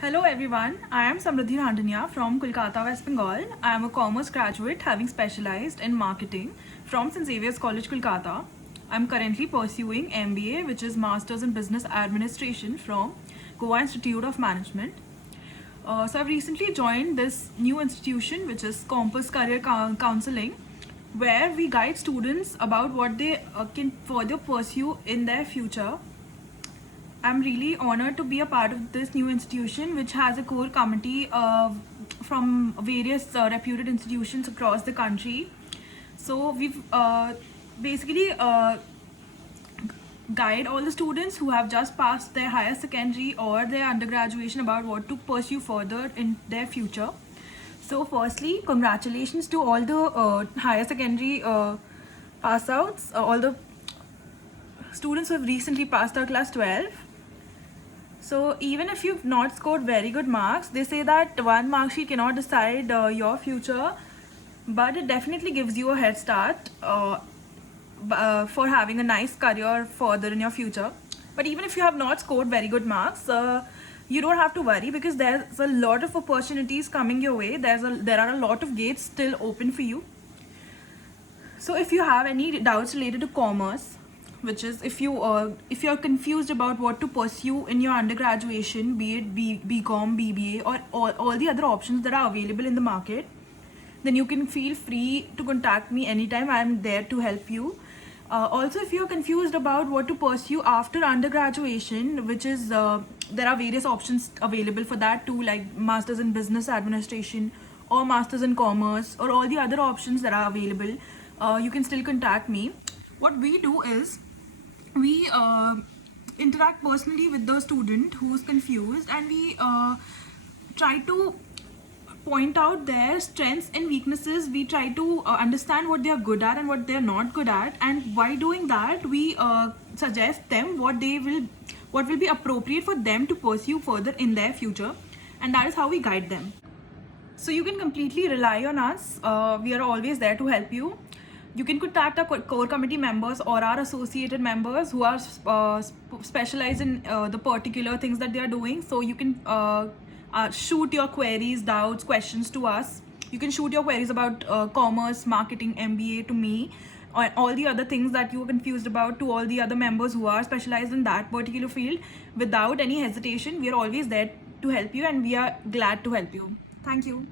Hello everyone, I am Samriddhi Randania from Kolkata, West Bengal. I am a commerce graduate having specialized in marketing from St. Xavier's College, Kolkata. I am currently pursuing MBA, which is Masters in Business Administration from Goa Institute of Management. So I've recently joined this new institution, which is Compass Career Counseling, where we guide students about what they can further pursue in their future. I'm really honored to be a part of this new institution, which has a core committee from various reputed institutions across the country. So we've basically guide all the students who have just passed their higher secondary or their undergraduation about what to pursue further in their future. So firstly, congratulations to all the higher secondary pass outs, all the students who have recently passed out class 12. So even if you've not scored very good marks, they say that one mark sheet cannot decide your future, but it definitely gives you a head start for having a nice career further in your future. But even if you have not scored very good marks, you don't have to worry, because there's a lot of opportunities coming your way. There are a lot of gates still open for you. So if you have any doubts related to commerce, which is if you're confused about what to pursue in your undergraduation, be it BCom, BBA, or all the other options that are available in the market, then you can feel free to contact me anytime. I'm there to help you. Also, if you're confused about what to pursue after undergraduation, which is there are various options available for that too, like Masters in Business Administration or Masters in Commerce, or all the other options that are available, you can still contact me. What we do is we interact personally with the student who's confused, and we try to point out their strengths and weaknesses. We try to understand what they are good at and what they are not good at, and by doing that we suggest them what will be appropriate for them to pursue further in their future, and that is how we guide them. So you can completely rely on us. We are always there to help you. You can contact our core committee members or our associated members who are specialized in the particular things that they are doing. So you can shoot your queries, doubts, questions to us. You can shoot your queries about commerce, marketing, MBA to me, or all the other things that you are confused about to all the other members who are specialized in that particular field. Without any hesitation, we are always there to help you, and we are glad to help you. Thank you.